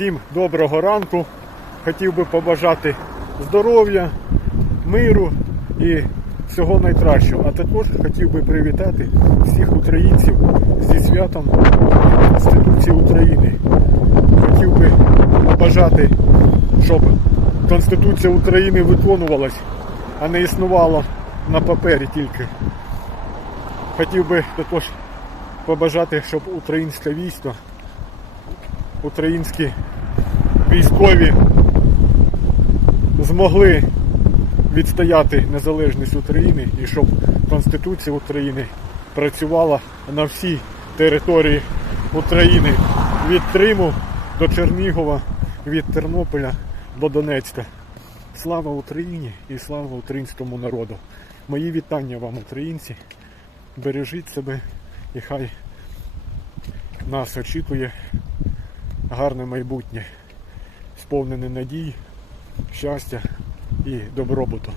Всім доброго ранку. Хотів би побажати здоров'я, миру і всього найкращого. А також хотів би привітати всіх українців зі святом Конституції України. Хотів би побажати, щоб Конституція України виконувалась, а не існувала на папері тільки. Хотів би також побажати, щоб українське військо українські військові змогли відстояти незалежність України і щоб Конституція України працювала на всій території України від Криму до Чернігова, від Тернополя до Донецька. Слава Україні і слава українському народу. Мої вітання вам, українці. Бережіть себе і хай нас очікує гарне майбутнє, сповнене надій, щастя і добробуту.